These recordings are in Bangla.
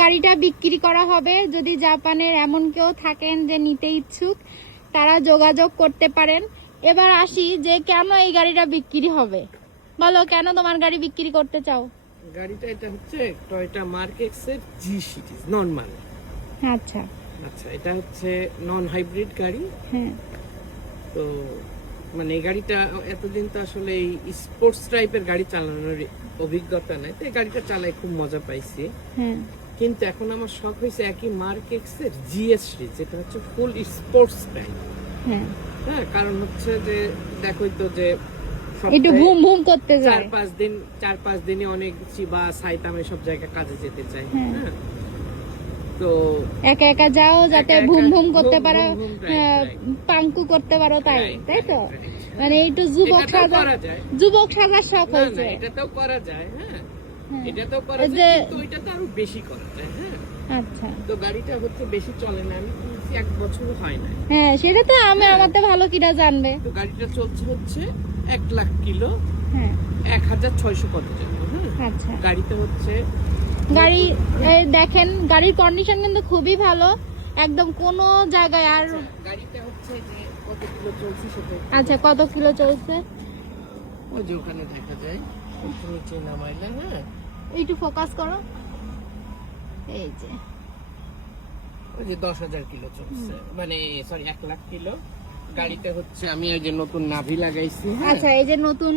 গাড়িটা বিক্রি করা হবে। যদি জাপানের এমন কেউ থাকেন যে নিতে ইচ্ছুক, তারা যোগাযোগ করতে পারেন। এবার আসি যে কেন এই গাড়িটা বিক্রি হবে, বলো কেন তোমার গাড়ি বিক্রি করতে চাও? গাড়িটা এটা হচ্ছে টয়োটা মার্ক এক্স এর জি সিরিজ নরমাল। আচ্ছা আচ্ছা, এটা হচ্ছে নন হাইব্রিড গাড়ি। হ্যাঁ। তো মানে এই গাড়িটা এতদিন তো আসলে এই স্পোর্টস টাইপের গাড়ি চালানোর অভিজ্ঞতা নাই, তো এই গাড়িটা চালাই খুব মজা পাইছি। হ্যাঁ কিন্তু এখন আমার শখ হয়েছে একই মার্ক এক্স এর জিএস সিরিজ, যেটা হচ্ছে ফুল স্পোর্টস টাইপ। হ্যাঁ হ্যাঁ, কারণ হচ্ছে যে দেখোই তো যে একটু ভুম ভুম করতে যায়। 4-5 দিনে অনেক বা সাইতাম এসব জায়গায় কাজে যেতে চাই। হ্যাঁ। হ্যাঁ, তো একা একা যাও যাতে একা ভুম ভুম করতে ভুম পারো, ভুম right, হ্যাঁ, right. পাঙ্কু করতে পারো, তাই Right, তাই তো? right, right. মানে একটু যুবক এটাতেও সাজা, করা যায়। যুবক সাজার শখ না, হয়েছে। না, এটাতেও করা যায়। হ্যাঁ, হ্যাঁ। এটাতেও করা এই যায়, যে- কিন্তু ওইটাতে আরো বেশি করা যায়। হ্যাঁ, আচ্ছা তো গাড়িটা হচ্ছে বেশি চলে না, আমি কিনছি 1 বছর হয় না। হ্যাঁ, সেটা তো আমার তো ভালো কিনা জানবে। তো গাড়িটা চলছে হচ্ছে 1 লাখ কিলো, হ্যাঁ 1600 কত যেন। হ্যাঁ, আচ্ছা। গাড়িতে হচ্ছে গাড়ি এই দেখেন, গাড়ির কন্ডিশন কিন্তু খুবই ভালো, একদম কোনো জায়গায় আর। গাড়িটা হচ্ছে যে কত কিলো চলছে সেটা আচ্ছা, কত কিলো চলছে ওই যে ওখানে দেখা যায়, একটু নিচে নামাইলে। হ্যাঁ, একটু ফোকাস করো, এই যে ওই যে 10,000 কিলো চলছে, মানে সরি 1 লাখ কিলো। গাড়িতে হচ্ছে আমি ওই যে নতুন নাভি লাগাইছি। হ্যাঁ, আচ্ছা, এই যে নতুন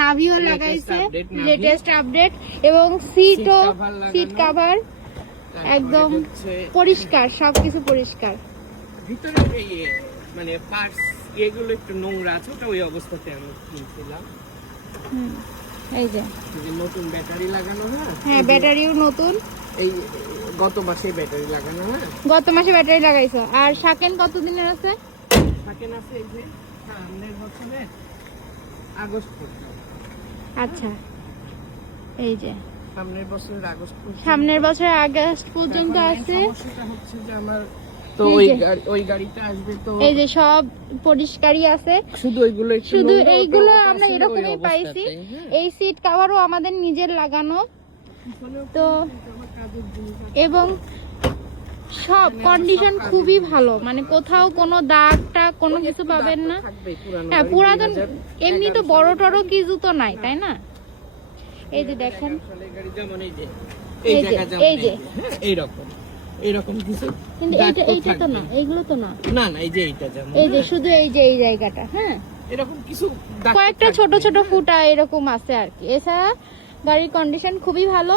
নাভিও Latest লাগাইছে, update নাভি। লেটেস্ট আপডেট, এবং সিটও, cover লাগানো। সিট কভার তারপরে একদম হচ্ছে পরিষ্কার, সবকিছু পরিষ্কার। ভিতরে এই মানে পার্টস এগুলো একটু নোংরা আছে, ওটা ওই অবস্থাতে আমি কিনছিলাম। হুম, এই যে এই যে নতুন ব্যাটারি লাগানো। হ্যাঁ, হ্যাঁ, ব্যাটারিও নতুন, এই গত মাসে ব্যাটারি লাগানো। হ্যাঁ, গত মাসে ব্যাটারি লাগাইছো। আর শাকেন কতদিনের আছে? থাকেন আছে এই যে সামনের বছরে আগস্ট পর্যন্ত। আচ্ছা, এই যে সামনের বছরের আগস্ট পর্যন্ত। সামনের বছর আগস্ট পর্যন্ত এখন main আছে। সমস্যাটা হচ্ছে যে আমার তো এই যে- ওই গাড়িটা আসবে তো এই যে সব পরিষ্কারই আছে, শুধু ওইগুলো একটু শুধু নোংরা, ওটা- এইগুলো ওটা আমরা আসলে ওই এরকমই পাইছি। অবস্থাতেই। হ্যাঁ, এই সিট কভারও আমাদের নিজের লাগানো, পিছনেও তো কিন্তু আমার কাজের জিনিস আছে। এবং সব কন্ডিশন খুবই ভালো, মানে কোথাও কোনো দাগটা কোনো ওই কিছু একটু পাবেন দাগ তো হ্যাঁ, না। থাকবেই, পুরানো হ্যাঁ, গাড়ি, পুরাতন 2011 এমনি তো বড় টড় সালের কিছু তো নাই, তাই না? এই যে দেখেন, 2011 সালের গাড়ি, যেমন এই যে এই এই যে- জায়গা যেমন এই যে। হ্যাঁ, এইরকম কিছু কিন্তু দাগ এইটা তো এইটা তো না, থাকবেই। এইগুলো তো না। না না, এই যে এইটা যেমন এই যে হ্যাঁ, শুধু এই যে এই জায়গাটা, হ্যাঁ, এরকম কিছু দাগ তো কয়েকটা ছোট থাকবেই। ছোট ফুটা এরকম আছে আর কি। এছাড়া গাড়ির কন্ডিশন খুবই ভালো।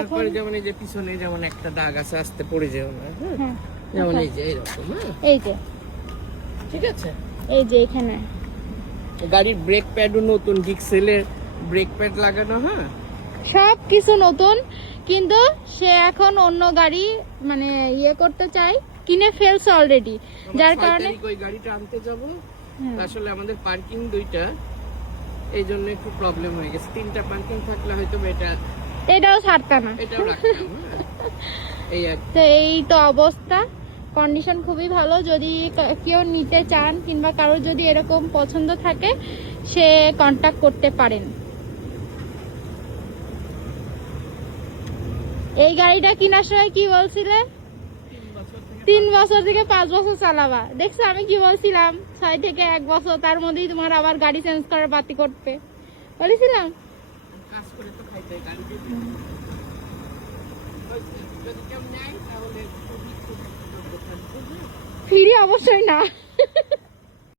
এখন তারপরে যেমন এই যে পিছনে যেমন একটা দাগ আছে, আসতে পড়ে যেও না। হ্যাঁ, হ্যাঁ, যেমন আচ্ছা। এই যে এইরকম। হ্যাঁ, এই যে ঠিক আছে। এই যে এখানে গাড়ির ব্রেক প্যাডও নতুন, ডিক্সেলের ব্রেক প্যাড লাগানো। হ্যাঁ, সব কিছু নতুন, কিন্তু সে এখন অন্য গাড়ি মানে ইয়ে করতে চায়, কিনে ফেলছে অলরেডি, যার আমরা 6 কারণে তারিখ ওই গাড়িটা আনতে যাব। হ্যাঁ, আসলে আমাদের পার্কিং দুইটা, এই জন্য একটু প্রবলেম হয়ে গেছে। 3টা পার্কিং থাকলে হয়তো এটাও ছাড়তা না। এটাও রাখতাম। হ্যাঁ, এই আর কি। তো এই তো অবস্থা, কন্ডিশন খুবই ভালো। যদি কেউ নিতে চান কিংবা কারোর যদি এরকম পছন্দ থাকে, সে কন্টাক্ট করতে পারেন। এই গাড়িটা কেনার সময় কি বলছিলে? 3 বছর থেকে 5 বছর চালাবা। দেখছো আমি কি বলছিলাম? 6 থেকে 1 বছর, তার মধ্যেই তোমার আবার গাড়ি চেঞ্জ করার বাতি করতে বলেছিলাম। কাজ করে তো খাইতে হয়, গাড়ি দিয়ে যদি কেউ নেয় তাহলে খুবই খুব। ফ্রি অবশ্যই না।